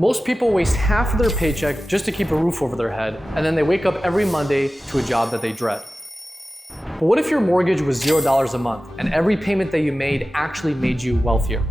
Most people waste half of their paycheck just to keep a roof over their head, and then they wake up every Monday to a job that they dread. But what if your mortgage was $0 a month and every payment that you made actually made you wealthier?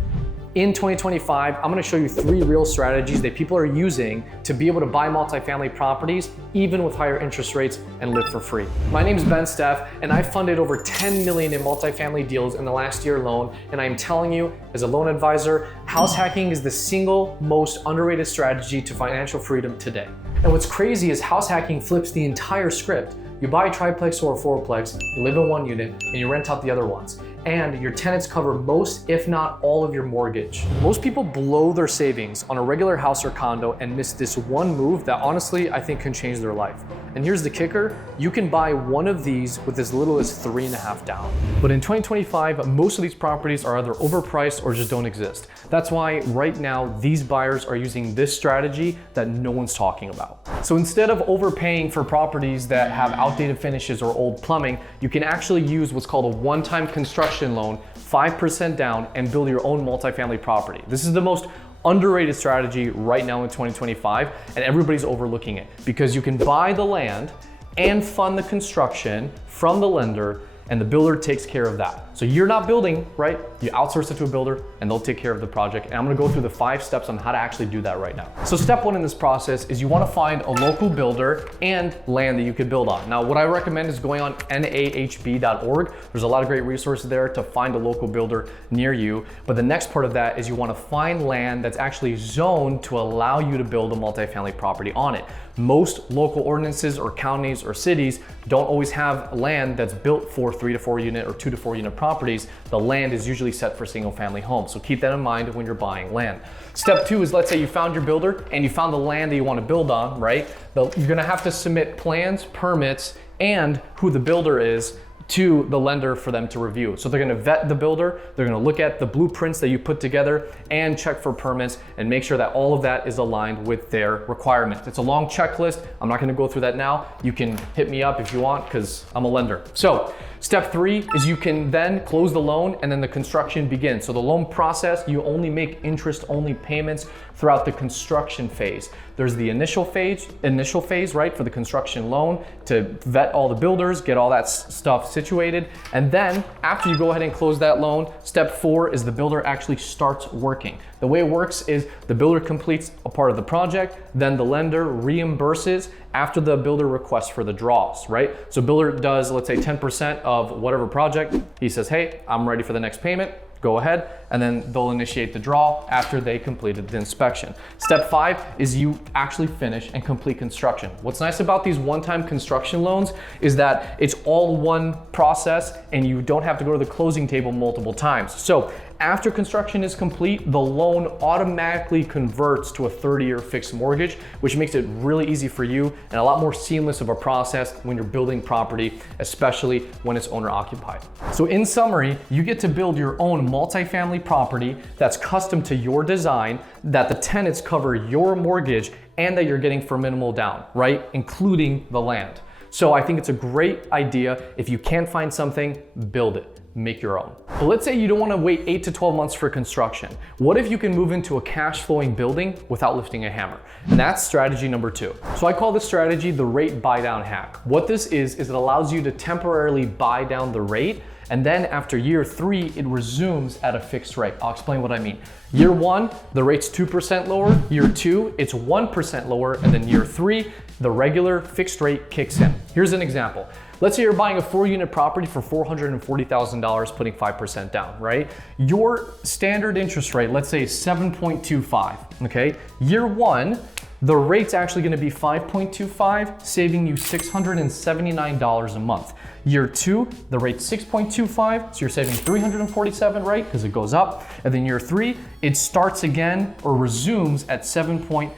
In 2025, I'm gonna show you 3 real strategies that people are using to be able to buy multifamily properties even with higher interest rates and live for free. My name is Stef, and I funded over 10 million in multifamily deals in the last year alone, and I'm telling you, as a loan advisor, house hacking is the single most underrated strategy to financial freedom today. And what's crazy is house hacking flips the entire script. You buy a triplex or a fourplex, you live in one unit, and you rent out the other ones. And your tenants cover most, if not all, of your mortgage. Most people blow their savings on a regular house or condo and miss this one move that honestly, I think can change their life. And here's the kicker, you can buy one of these with as little as 3.5 down. But in 2025, most of these properties are either overpriced or just don't exist. That's why right now, these buyers are using this strategy that no one's talking about. So instead of overpaying for properties that have outdated finishes or old plumbing, you can actually use what's called a one-time construction loan, 5% down, and build your own multifamily property. This is the most underrated strategy right now in 2025, and everybody's overlooking it because you can buy the land and fund the construction from the lender, and the builder takes care of that. So you're not building, right? You outsource it to a builder and they'll take care of the project. And I'm gonna go through the 5 steps on how to actually do that right now. So step 1 in this process is you wanna find a local builder and land that you could build on. Now, what I recommend is going on nahb.org. There's a lot of great resources there to find a local builder near you. But the next part of that is you wanna find land that's actually zoned to allow you to build a multifamily property on it. Most local ordinances or counties or cities don't always have land that's built for 3 to 4 unit or 2 to 4 unit properties. The land is usually set for single family homes. So keep that in mind when you're buying land. Step 2 is, let's say you found your builder and you found the land that you want to build on, right? You're gonna have to submit plans, permits, and who the builder is to the lender for them to review. So they're gonna vet the builder, they're gonna look at the blueprints that you put together and check for permits and make sure that all of that is aligned with their requirements. It's a long checklist. I'm not gonna go through that now. You can hit me up if you want because I'm a lender. So step 3 is you can then close the loan and then the construction begins. So the loan process, you only make interest-only payments throughout the construction phase. There's the initial phase, right, for the construction loan to vet all the builders, get all that stuff situated. And then after you go ahead and close that loan, step 4 is the builder actually starts working. The way it works is the builder completes a part of the project, then the lender reimburses after the builder requests for the draws, right? So builder does, let's say 10% of whatever project. He says, hey, I'm ready for the next payment. Go ahead, and then they'll initiate the draw after they completed the inspection. Step 5 is you actually finish and complete construction. What's nice about these one-time construction loans is that it's all one process and you don't have to go to the closing table multiple times. So after construction is complete, the loan automatically converts to a 30-year fixed mortgage, which makes it really easy for you and a lot more seamless of a process when you're building property, especially when it's owner occupied. So in summary, you get to build your own multifamily property that's custom to your design, that the tenants cover your mortgage, and that you're getting for minimal down, right? Including the land. So I think it's a great idea. If you can't find something, build it. Make your own. But let's say you don't want to wait 8 to 12 months for construction. What if you can move into a cash flowing building without lifting a hammer? And that's strategy number 2. So I call this strategy the rate buy down hack. What this is it allows you to temporarily buy down the rate, and then after year 3, it resumes at a fixed rate. I'll explain what I mean. Year 1, the rate's 2% lower. Year 2, it's 1% lower. And then year 3, the regular fixed rate kicks in. Here's an example. Let's say you're buying a 4-unit property for $440,000, putting 5% down, right? Your standard interest rate, let's say 7.25, okay? Year 1, the rate's actually gonna be 5.25, saving you $679 a month. Year 2, the rate's 6.25, so you're saving $347, right? Because it goes up. And then year 3, it starts again or resumes at 7.25.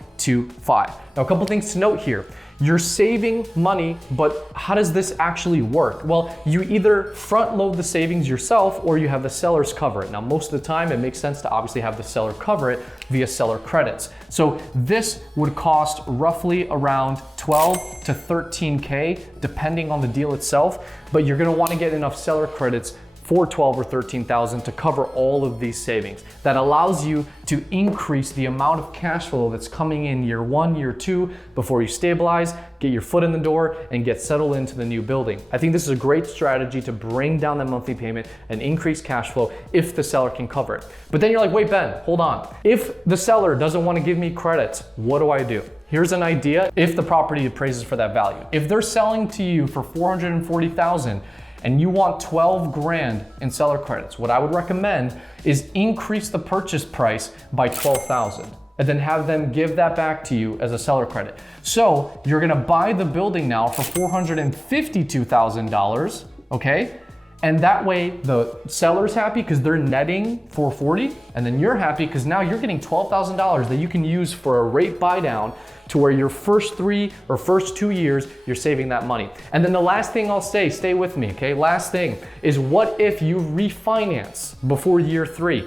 Now, a couple things to note here. You're saving money, but how does this actually work? Well, you either front load the savings yourself or you have the sellers cover it. Now, most of the time it makes sense to obviously have the seller cover it via seller credits. So this would cost roughly around 12 to 13K, depending on the deal itself, but you're gonna wanna get enough seller credits for 12 or 13,000 to cover all of these savings. That allows you to increase the amount of cash flow that's coming in year 1, year 2, before you stabilize, get your foot in the door, and get settled into the new building. I think this is a great strategy to bring down the monthly payment and increase cash flow if the seller can cover it. But then you're like, wait, Ben, hold on. If the seller doesn't want to give me credits, what do I do? Here's an idea if the property appraises for that value. If they're selling to you for $440,000 and you want 12 grand in seller credits, what I would recommend is increase the purchase price by 12,000 and then have them give that back to you as a seller credit. So you're gonna buy the building now for $452,000, okay? And that way the seller's happy because they're netting $440, and then you're happy because now you're getting $12,000 that you can use for a rate buy down to where your first 3 or first 2 years, you're saving that money. And then the last thing I'll say, stay with me, okay? Last thing is, what if you refinance before year 3?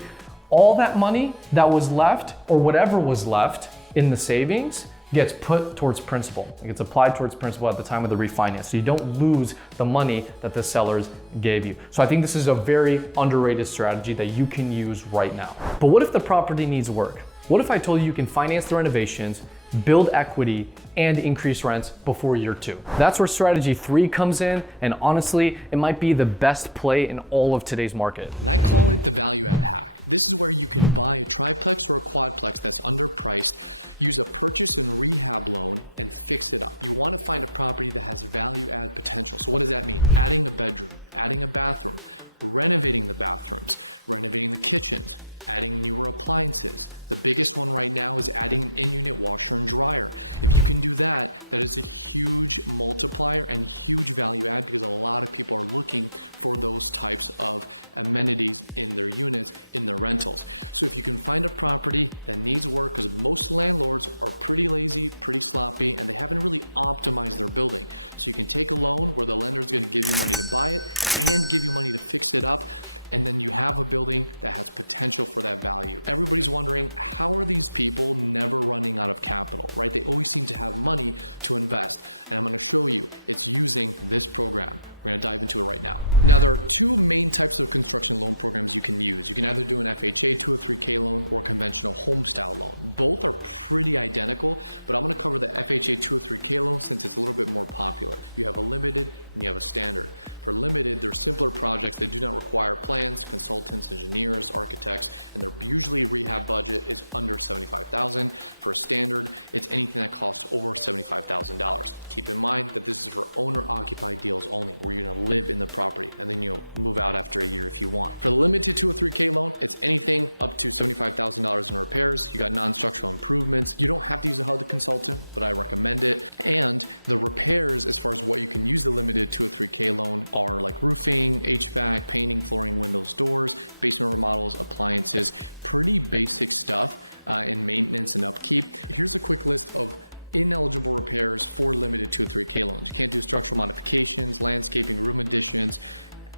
All that money that was left, or whatever was left in the savings, gets put towards principal. It gets applied towards principal at the time of the refinance. So you don't lose the money that the sellers gave you. So I think this is a very underrated strategy that you can use right now. But what if the property needs work? What if I told you you can finance the renovations, build equity, and increase rents before year 2? That's where strategy 3 comes in, and honestly, it might be the best play in all of today's market. And I call it the value add hack. This is where you can buy a triplex or a quadplex that's underpriced, use a purchase and rehab loan, and fix it up. You want to find a property that has value add potential. So what does that mean? Adding a bedroom, adding a bathroom, renovating the bathrooms, renovating the kitchens, adding newer appliances. The biggest one right now is adding an in-unit washer and dryer. If you can do that, that is a huge multiplier and huge value add, because a lot of people are looking for those types of amenities in their units, in their rentals. So if you can find a property that needs work, because most landlords are pretty lazy, pretty sloppy, and they haven't really optimized their building. So you can take a loan where the lender is going to give you money to buy it and give you money to fix it up. And then you have a building that has potential for that value. Everybody's wondering, how are these people never running out of capital, right? They always seem to have money to invest. And I'm gonna show you, it's using this program. We're gonna dive into it right now. Now, there are 2 main types of construction loan programs you can use. You can either do an FHA 203K loan or a conventional home style loan. Both are pretty identical, but I'm gonna cover the FHA 203K loan since it's a little bit more popular. You have a limited and you have a standard. For limited, they're simpler projects that do not require plans, consultants, engineers, architects, and their usually rehab budget is under $75,000. For a standard, it's anything that costs over $75,000. Keep in mind that this is for owner-occupied deals only, where you're gonna live in the property and then you'll move out after a year if you want. For the limited 203K loan, it's anything up to $75,000 in repairs. You got non-structural improvements. You don't have to use a HUD consultant, but I recommend it. And the repairs, as far as what you can use the limited 203K loan, are like roofing, HVAC, painting, flooring, windows, doors, basement remodels, appliances, pretty basic stuff in maintenance and upkeep. Here's a quick list of ineligible repairs for limited 203K loans. You can't do structural modifications, landscaping, room additions,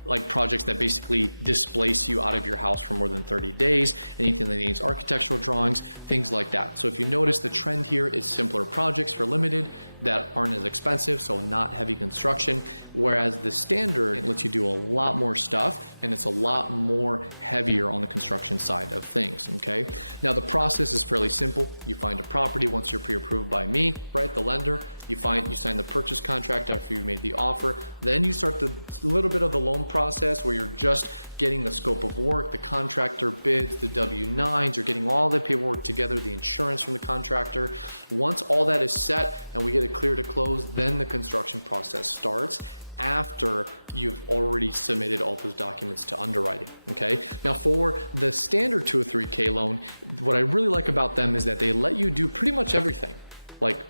like projects that basically displace you out of your house for more than 30 days, anything that needs architectural drawings, things like that. So if you notice, the trend here is simpler projects for limited that aren't as expensive, so not heavy construction, whereas the standard lets you do a lot more stuff and it's a lot more heavier on the construction side of things, okay? Now the process is fairly simple. You find a property once you're pre-approved by me, right, the lender. You sign the purchase contract after you've made the offer. Then you start the little bit of the loan process where you're just getting the scope of work, the contractor bids, the W-9s, you're getting all the paperwork together, the insurance from the contractor. Once all that is set and we get it clear to close, then the construction process starts after you've already submitted all those documents to underwriting, okay? Now for the standard 203K loan, what I really like about them is that they let you do pretty much everything. Like,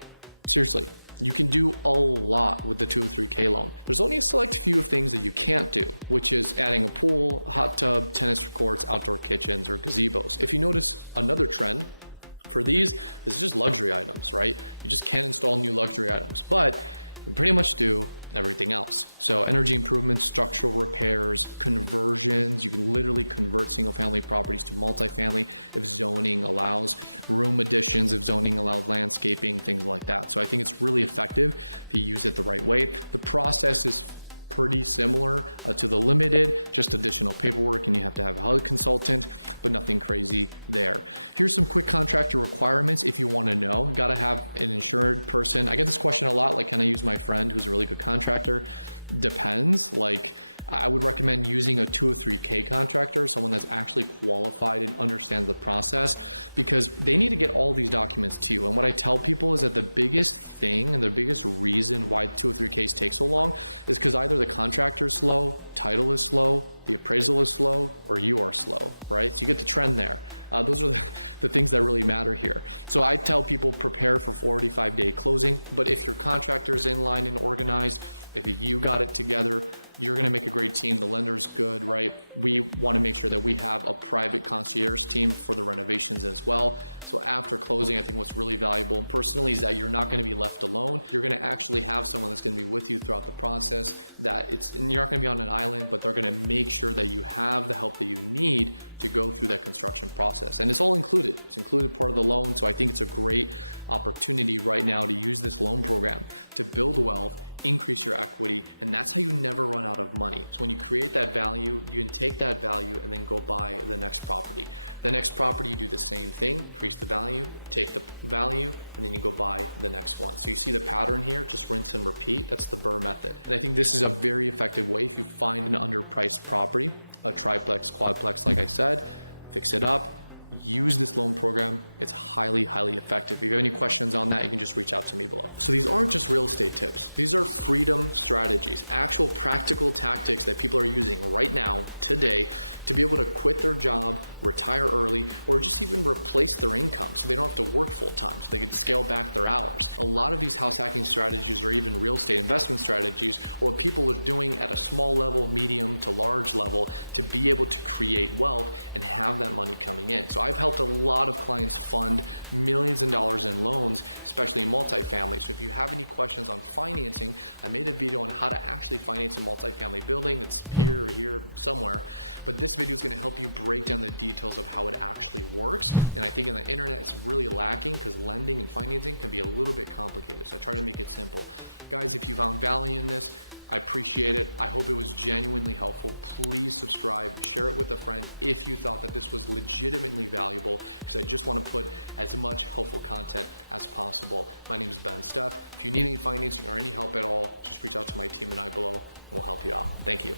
seriously. You can do a lot with the 203K loan. There's only a select few of things that you can't do, which is adding a pool, hot tub, tennis courts, outdoor kitchens, or gazebos. If you notice another trend for these, this is just luxury items, right? You just can't install new luxury items, but you pretty much do everything else. So energy improvements, structural repairs, conversions. You can literally convert single family properties to multifamily if zoning allows, room additions if zoning allows, landscaping, things like that. So I think it's really effective if you use it the right way. The process is pretty similar to the limited, just additional paperwork, and you have to have a HUD consultant, but nothing crazy there. Here's some quick contractor requirements if you want to know. You got to have an insured person. I get this question a lot, like, can I use my friend who's a really good contractor? Depends. Like, I would recommend using a 203K contractor, someone that's actually qualified and understands the process, because they need to get all these documents to you. And what I tell people is that the biggest thing and the biggest reason why 203Ks take so long is because either the contractor is slow, title is slow, the appraisal is slow, or you are slow, right? So you get the trend there. Those are the things that really matter here. So I tell people prepare for 45-day closing, but if your contractor's in line and organized, if you got it together, you're gonna make a great team. The lender's good, right? We wanna make sure that we have a private concierge team for the renovations as well. So after closing, I think what's really valuable and personally is that you're not gonna be left alone. You're gonna actually have someone that's gonna be with you throughout the process, and you're not gonna be on an island, but they're gonna make sure that you have the help that you need to go through that construction process. And it's all included. It's included part of the loan. So I think it's a great opportunity right now to use this loan program to build wealth, increase your equity, and that's how you never run out of money. So when you create that value, you can take that value and then go buy the next property. The next property, you do the same thing, increase the value, take the value, and then you go buy the next one. So you see the pattern here, just rinse and repeat. That's the Burr method. And I think this is a very effective way if you find an underpriced property, a triplex, quadplex, like I said, fix it up, use this loan program. It's highly, highly effective. If you have any questions on that, you can just reach out to me below. So these aren't just real estate tips. These are freedom strategies, actual practical tactics that people are using right now, today, to be able to quit their job, retire early, or just even replace their income so they don't have to work full time, so they could scale back their hours. A lot of these house hacking strategies or even real estate investment strategies or what people are doing at a small level, medium to large level to be able to create wealth and have that money coming in. So I've helped a lot of clients fund millions of dollars in loans, especially in multifamily. So if you have any questions on financing, I made a video on how to actually finance a multifamily building. It's here or here somewhere, but this video is going to help you break down the details of how it actually works. And I think in the internet it's really lacking because lending and financing can be a little bit complicated. So I try to make it simple. Guys, if you found value in this, I appreciate it. I hope it was genuinely helpful. Please subscribe, share it with a friend if you thought that this was legitimately valuable, because I just want to put as much helpful content as possible. My name is Stef. If you need any financing or any help at all, just reach out to my team and I below, and we'll help you out. Thank you.